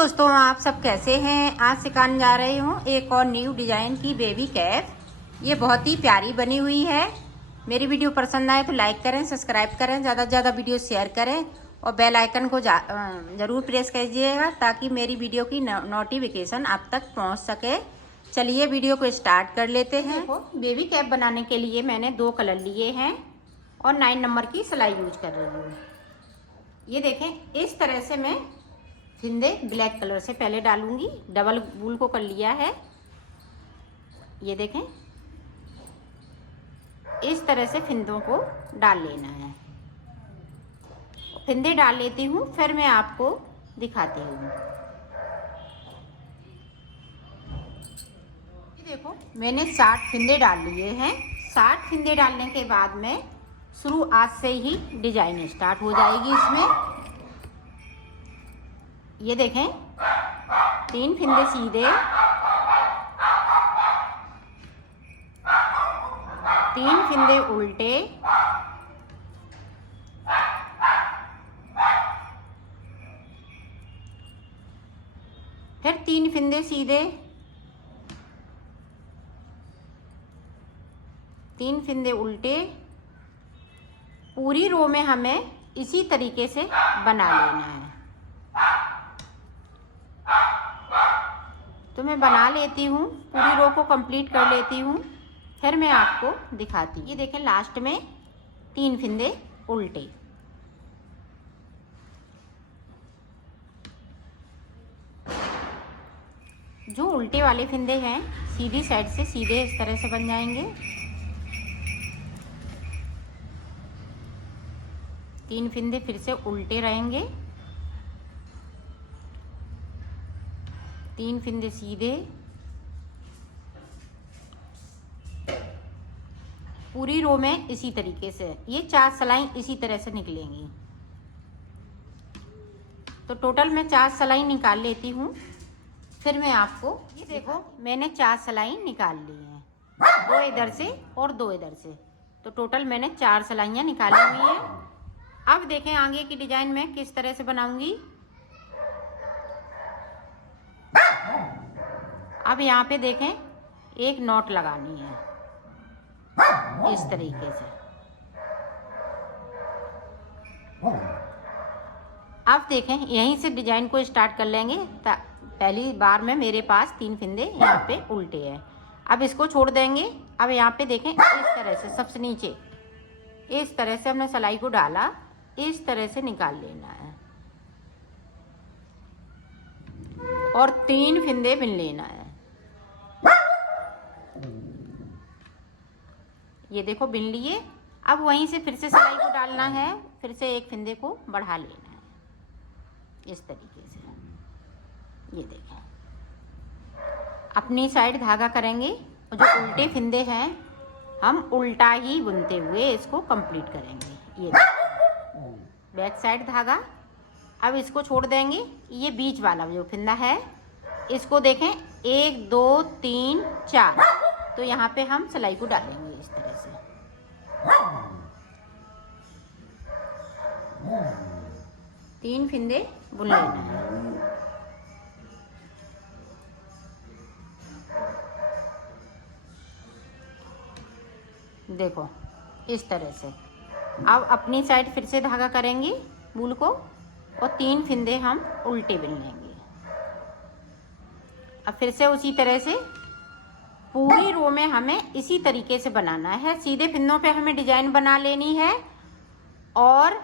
दोस्तों, आप सब कैसे हैं। आज सिखाने जा रही हूँ एक और न्यू डिज़ाइन की बेबी कैप। ये बहुत ही प्यारी बनी हुई है। मेरी वीडियो पसंद आए तो लाइक करें, सब्सक्राइब करें, ज़्यादा से ज़्यादा वीडियो शेयर करें और बेल आइकन को ज़रूर प्रेस कीजिएगा ताकि मेरी वीडियो की नोटिफिकेशन आप तक पहुँच सके। चलिए वीडियो को स्टार्ट कर लेते हैं। बेबी कैप बनाने के लिए मैंने 2 कलर लिए हैं और 9 नंबर की सिलाई यूज कर रही हूँ। ये देखें, इस तरह से मैं फिंदे ब्लैक कलर से पहले डालूंगी। डबल वूल को कर लिया है। ये देखें, इस तरह से फिंदों को डाल लेना है। फिंदे डाल लेती हूँ, फिर मैं आपको दिखाती हूँ। देखो, मैंने 60 फिंदे डाल लिए हैं। 60 फिंदे डालने के बाद में शुरू आज से ही डिजाइन स्टार्ट हो जाएगी इसमें। ये देखें, 3 फिंदे सीधे, 3 फिंदे उल्टे, फिर 3 फिंदे सीधे, 3 फिंदे उल्टे। पूरी रो में हमें इसी तरीके से बना लेना है। तो मैं बना लेती हूँ, पूरी रो को कंप्लीट कर लेती हूँ, फिर मैं आपको दिखाती हूँ। ये देखें, लास्ट में 3 फिंदे उल्टे। जो उल्टे वाले फिंदे हैं सीधी साइड से सीधे इस तरह से बन जाएंगे। 3 फिंदे फिर से उल्टे रहेंगे, 3 फिंदे सीधे। पूरी रो में इसी तरीके से ये 4 सिलाई इसी तरह से निकलेंगी। तो टोटल मैं 4 सिलाई निकाल लेती हूँ, फिर मैं आपको। ये देखो, मैंने 4 सिलाई निकाल ली हैं, 2 इधर से और 2 इधर से। तो टोटल मैंने 4 सिलाइयाँ निकाली हुई हैं। अब देखें आगे की डिजाइन में किस तरह से बनाऊंगी। अब यहाँ पे देखें, एक नॉट लगानी है इस तरीके से। अब देखें, यहीं से डिजाइन को स्टार्ट कर लेंगे। पहली बार में मेरे पास 3 फिंदे यहाँ पे उल्टे हैं। अब इसको छोड़ देंगे। अब यहाँ पे देखें, इस तरह से सबसे नीचे इस तरह से हमने सिलाई को डाला, इस तरह से निकाल लेना है और 3 फिंदे बिन लेना है। ये देखो, बिन लिए। अब वहीं से फिर से सिलाई को डालना है, फिर से एक फिंदे को बढ़ा लेना है इस तरीके से। ये देखें, अपनी साइड धागा करेंगे और जो उल्टे फिंदे हैं हम उल्टा ही बुनते हुए इसको कंप्लीट करेंगे। ये बैक साइड धागा। अब इसको छोड़ देंगे। ये बीच वाला जो फिंदा है इसको देखें, 1 2 3 4। तो यहाँ पे हम सिलाई को डालेंगे इस तरह से। 3 फिंदे बुन लेना है। देखो, इस तरह से। अब अपनी साइड फिर से धागा करेंगे वूल को और 3 फिंदे हम उल्टे बिन लेंगे। अब फिर से उसी तरह से पूरी रो में हमें इसी तरीके से बनाना है। सीधे फिंदों पे हमें डिजाइन बना लेनी है और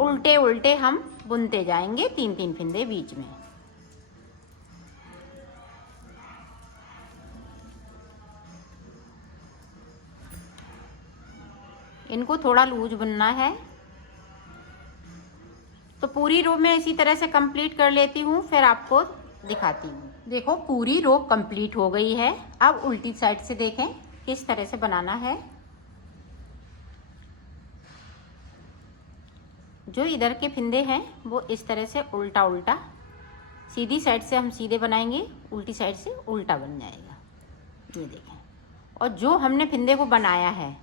उल्टे उल्टे हम बुनते जाएंगे 3-3 फिंदे बीच में। इनको थोड़ा लूज बुनना है। तो पूरी रो में इसी तरह से कंप्लीट कर लेती हूँ, फिर आपको दिखाती हूँ। देखो, पूरी रो कंप्लीट हो गई है। अब उल्टी साइड से देखें किस तरह से बनाना है। जो इधर के फिंदे हैं वो इस तरह से उल्टा उल्टा, सीधी साइड से हम सीधे बनाएंगे, उल्टी साइड से उल्टा बन जाएगा। ये देखें, और जो हमने फिंदे को बनाया है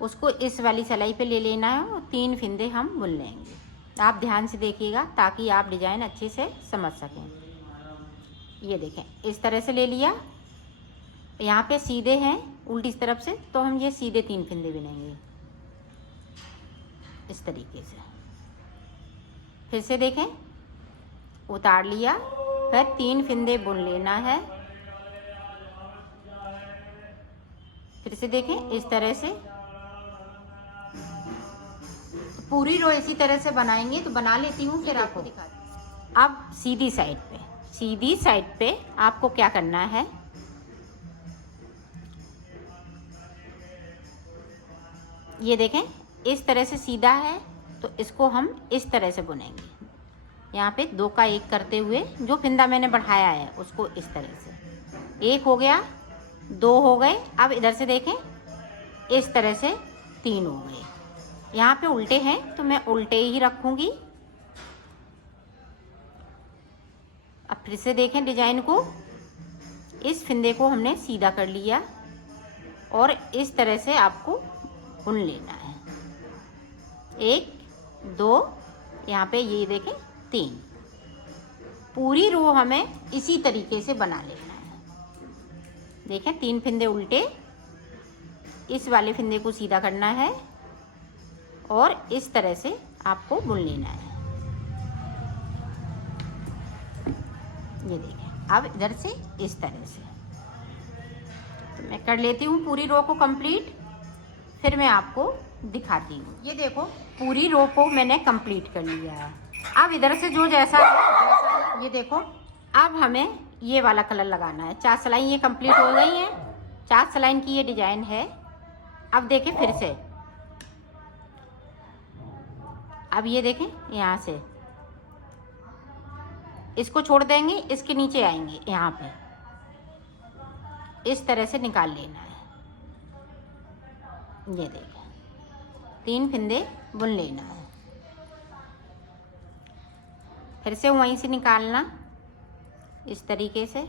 उसको इस वाली सिलाई पे ले लेना है और 3 फिंदे हम बुन लेंगे। आप ध्यान से देखिएगा ताकि आप डिजाइन अच्छे से समझ सकें। ये देखें इस तरह से ले लिया। यहाँ पे सीधे हैं उल्टी तरफ से, तो हम ये सीधे 3 फंदे बुनेंगे इस तरीके से। फिर से देखें, उतार लिया, फिर 3 फंदे बुन लेना है। फिर से देखें इस तरह से। पूरी रो इसी तरह से बनाएंगे, तो बना लेती हूँ फिर आपको दिखाती हूँ। अब सीधी साइड पे आपको क्या करना है, ये देखें इस तरह से सीधा है, तो इसको हम इस तरह से बुनेंगे। यहाँ पे 2 का 1 करते हुए जो फंदा मैंने बढ़ाया है उसको इस तरह से, 1 हो गया, 2 हो गए। अब इधर से देखें इस तरह से 3 हो गए। यहाँ पे उल्टे हैं तो मैं उल्टे ही रखूँगी। अब फिर से देखें डिजाइन को, इस फंदे को हमने सीधा कर लिया और इस तरह से आपको बुन लेना है। 1 2, यहाँ पे ये देखें 3। पूरी रो हमें इसी तरीके से बना लेना है। देखें 3 फंदे उल्टे, इस वाले फंदे को सीधा करना है और इस तरह से आपको बुन लेना है। ये देखें अब इधर से इस तरह से। तो मैं कर लेती हूँ पूरी रो को कंप्लीट, फिर मैं आपको दिखाती हूँ। ये देखो पूरी रो को मैंने कंप्लीट कर लिया है। अब इधर से जो जैसा है, ये देखो अब हमें ये वाला कलर लगाना है। 4 सिलाई ये कंप्लीट हो गई हैं। 4 सिलाई की ये डिजाइन है। अब देखें फिर से, अब ये देखें यहाँ से इसको छोड़ देंगे, इसके नीचे आएंगे, यहाँ पे इस तरह से निकाल लेना है। ये देखें 3 फंदे बुन लेना है। फिर से वहीं से निकालना इस तरीके से।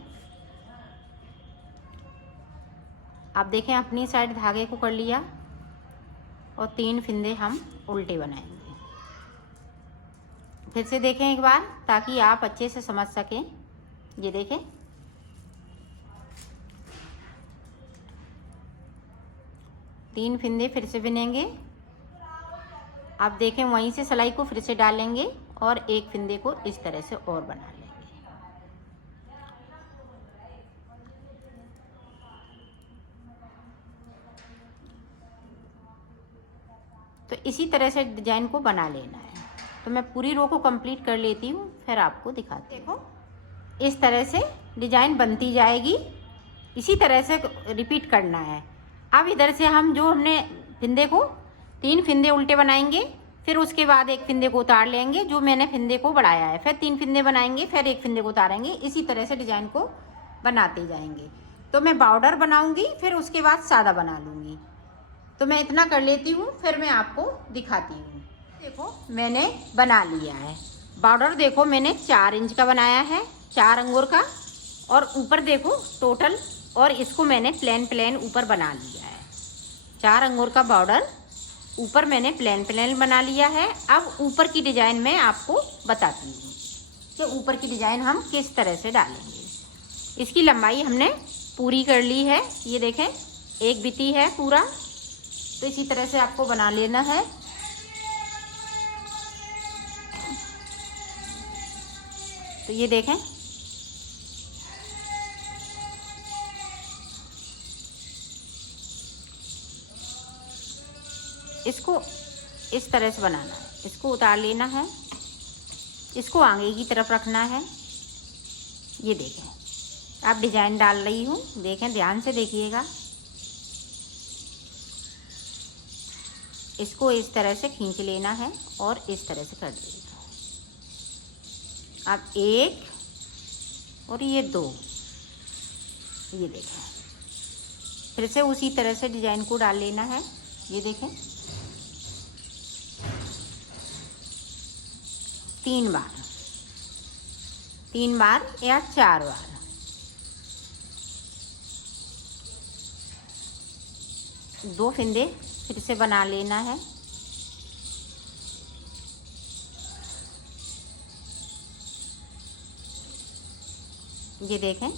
आप देखें अपनी साइड धागे को कर लिया और 3 फंदे हम उल्टे बनाएंगे। फिर से देखें एक बार ताकि आप अच्छे से समझ सकें। ये देखें तीन फंदे फिर से बुनेंगे। आप देखें वहीं से सिलाई को फिर से डालेंगे और एक फंदे को इस तरह से और बना लेंगे। तो इसी तरह से डिजाइन को बना लेना है। तो मैं पूरी रो को कंप्लीट कर लेती हूँ, फिर आपको दिखाती हूँ। देखो इस तरह से डिजाइन बनती जाएगी, इसी तरह से रिपीट करना है। अब इधर से हम जो हमने फंदे को 3 फंदे उल्टे बनाएंगे, फिर उसके बाद एक फंदे को उतार लेंगे जो मैंने फंदे को बढ़ाया है, फिर 3 फंदे बनाएंगे, फिर एक फंदे को उतारेंगे। इसी तरह से डिजाइन को बनाते जाएंगे। तो मैं बॉर्डर बनाऊंगी, फिर उसके बाद सादा बना लूँगी। तो मैं इतना कर लेती हूँ, फिर मैं आपको दिखाती हूँ। देखो मैंने बना लिया है बॉर्डर। देखो मैंने 4 इंच का बनाया है, 4 अंगूर का, और ऊपर देखो टोटल, और इसको मैंने प्लेन ऊपर बना लिया है। 4 अंगूर का बॉर्डर ऊपर मैंने प्लेन बना लिया है। अब ऊपर की डिजाइन मैं आपको बताती हूँ कि ऊपर की डिजाइन हम किस तरह से डालेंगे। इसकी लंबाई हमने पूरी कर ली है, ये देखें 1 बिती है पूरा। तो इसी तरह से आपको बना लेना है। तो ये देखें इसको इस तरह से बनाना है, इसको उतार लेना है, इसको आगे की तरफ रखना है। ये देखें आप डिजाइन डाल रही हूँ, देखें ध्यान से देखिएगा। इसको इस तरह से खींच लेना है और इस तरह से कर देना। अब 1 और ये 2, ये देखें फिर से उसी तरह से डिजाइन को डाल लेना है। ये देखें 3 बार या 4 बार। दो फंदे फिर से बना लेना है। ये देखें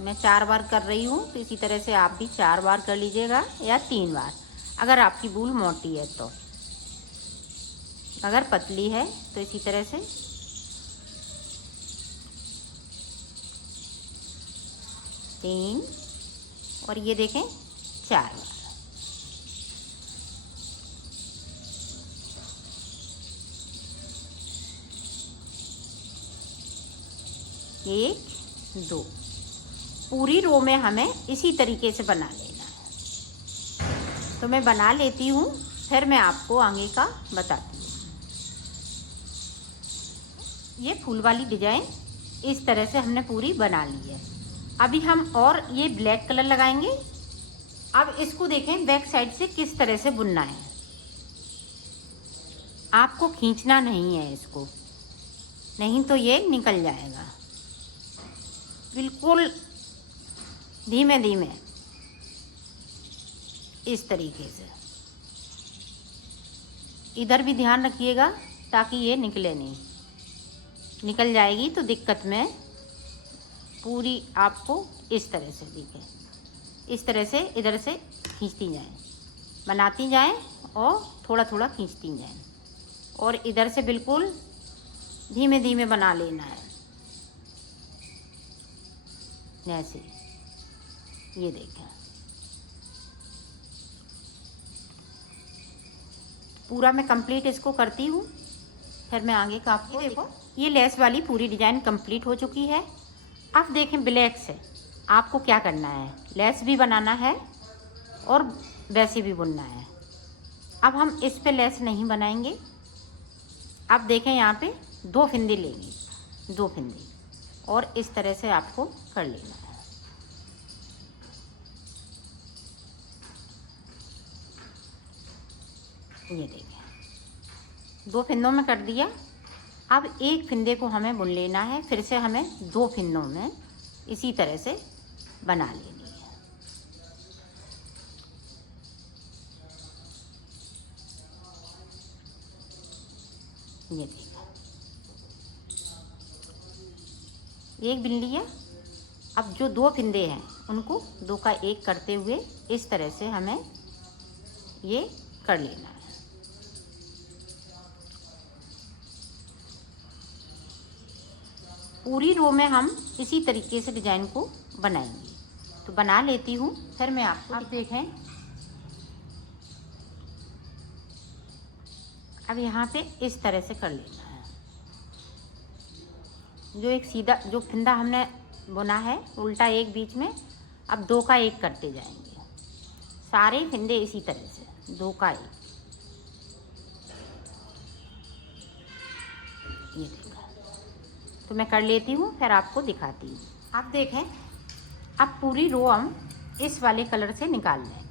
मैं 4 बार कर रही हूँ, तो इसी तरह से आप भी 4 बार कर लीजिएगा या 3 बार, अगर आपकी बूल मोटी है तो। अगर पतली है तो इसी तरह से 3 और ये देखें 4 बार। एक, दो, पूरी रो में हमें इसी तरीके से बना लेना है। तो मैं बना लेती हूँ, फिर मैं आपको आगे का बताती हूँ। ये फूल वाली डिजाइन इस तरह से हमने पूरी बना ली है। अभी हम और ये ब्लैक कलर लगाएंगे। अब इसको देखें बैक साइड से किस तरह से बुनना है। आपको खींचना नहीं है इसको, नहीं तो ये निकल जाएगा। बिल्कुल धीमे धीमे इस तरीके से। इधर भी ध्यान रखिएगा ताकि ये निकले नहीं, निकल जाएगी तो दिक्कत में पूरी आपको इस तरह से दिखे। इस तरह से इधर से खींचती जाएं, बनाती जाएं और थोड़ा थोड़ा खींचती जाएं, और इधर से बिल्कुल धीमे धीमे बना लेना है ऐसे। ये देखें पूरा मैं कंप्लीट इसको करती हूँ, फिर मैं आगे का आपको देखो। ये लेस वाली पूरी डिजाइन कंप्लीट हो चुकी है। अब देखें ब्लैक से आपको क्या करना है, लेस भी बनाना है और वैसे भी बुनना है। अब हम इस पे लेस नहीं बनाएंगे। अब देखें यहाँ पे 2 फिंदी लेंगे, 2 फिंदी, और इस तरह से आपको कर लेना है। ये देखें 2 फिंदों में कर दिया। अब एक फिंदे को हमें बुन लेना है, फिर से हमें 2 फिंदों में इसी तरह से बना लेनी है। ये देखा एक बिन लिया। अब जो 2 फिंदे हैं उनको 2 का 1 करते हुए इस तरह से हमें ये कर लेना है। पूरी रो में हम इसी तरीके से डिजाइन को बनाएंगे। तो बना लेती हूँ, फिर मैं आपको। अब देखें अब यहाँ पे इस तरह से कर लेना है। जो एक सीधा जो फिंदा हमने बुना है उल्टा एक बीच में, अब 2 का 1 करते जाएंगे। सारे फिंदे इसी तरह से 2 का 1। ये देखा तो मैं कर लेती हूँ, फिर आपको दिखाती हूँ। आप देखें अब पूरी रो हम इस वाले कलर से निकाल लेंगे।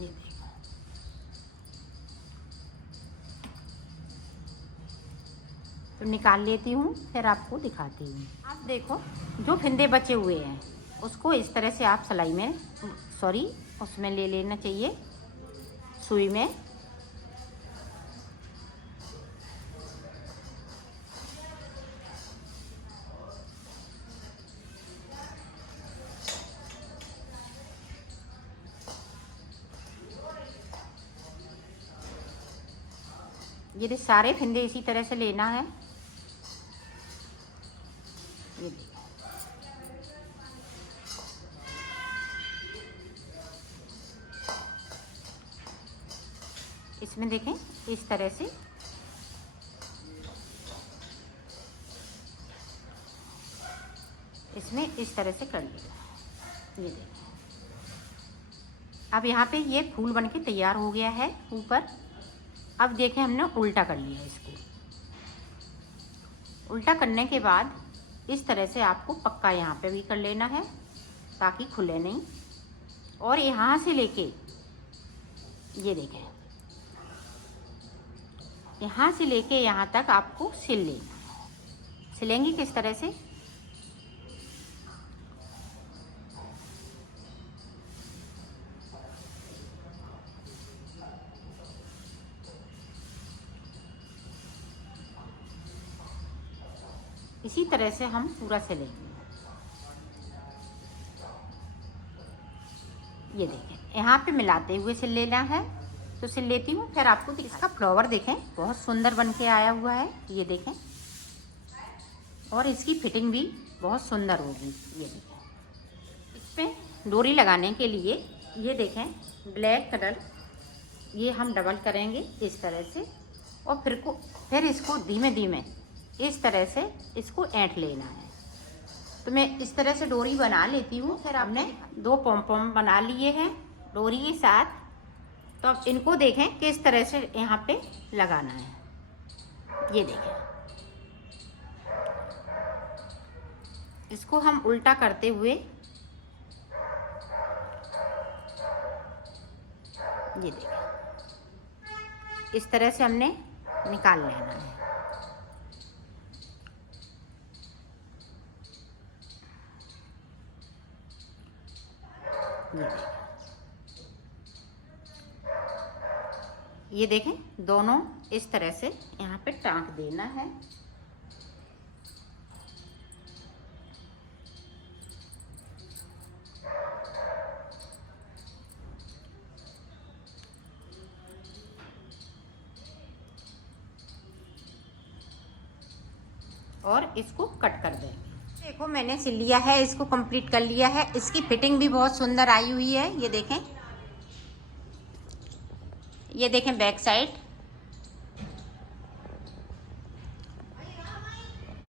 ये देखो तो निकाल लेती हूँ, फिर आपको दिखाती हूँ। आप देखो जो फिंदे बचे हुए हैं उसको इस तरह से आप सिलाई में उसमें ले लेना चाहिए, सुई में। ये सारे फिंदे इसी तरह से लेना है। ये देखो इसमें देखें इस तरह से इसमें इस तरह से कर लिया। ये देखें अब यहाँ पे ये फूल बनके तैयार हो गया है ऊपर। अब देखें हमने उल्टा कर लिया इसको। उल्टा करने के बाद इस तरह से आपको पक्का यहाँ पे भी कर लेना है ताकि खुले नहीं। और यहाँ से लेके ये देखें यहाँ से लेके यहाँ तक आपको सिल लेना है। सिलेंगे किस तरह से, इसी तरह से हम पूरा सिलेंगे। ये देखें, यहाँ पे मिलाते हुए सिल लेना है। तो सिल लेती हूँ, फिर आपको इसका फ्लावर देखें बहुत सुंदर बन के आया हुआ है। ये देखें, और इसकी फिटिंग भी बहुत सुंदर होगी। ये देखें, इस पर डोरी लगाने के लिए ये देखें ब्लैक कलर ये हम डबल करेंगे इस तरह से, और फिर इसको धीमे धीमे इस तरह से इसको ऐंठ लेना है। तो मैं इस तरह से डोरी बना लेती हूँ। फिर हमने 2 पॉम पॉम बना लिए हैं डोरी के साथ। तो अब इनको देखें किस तरह से यहाँ पे लगाना है। ये देखें, इसको हम उल्टा करते हुए ये देखें इस तरह से हमने निकाल लेना है। ये देखें दोनों इस तरह से यहाँ पे टाँक देना है। और इसको कट कर देंगे। देखो मैंने सिल लिया है, इसको कंप्लीट कर लिया है। इसकी फिटिंग भी बहुत सुंदर आई हुई है। ये देखें बैक साइड